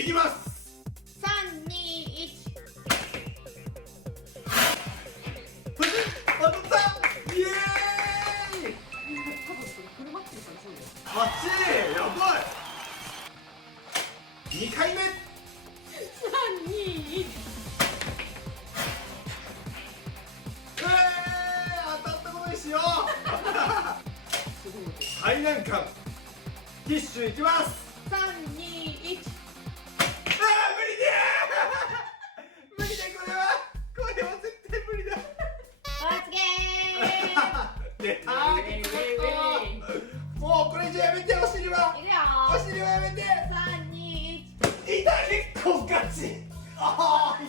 いきます。3、2、1。当たった。イエーイ。多分これフルマッチにされそうです。8。やばい。2回目。3、2、1。当たったことにしよう。最難関ティッシュいきます。3、2、1。無理だこれは絶対無理だ。罰ゲーム。出たもうこれ以上やめて。お尻はややめて。3、2、1。痛い。結構ガチ。ああ痛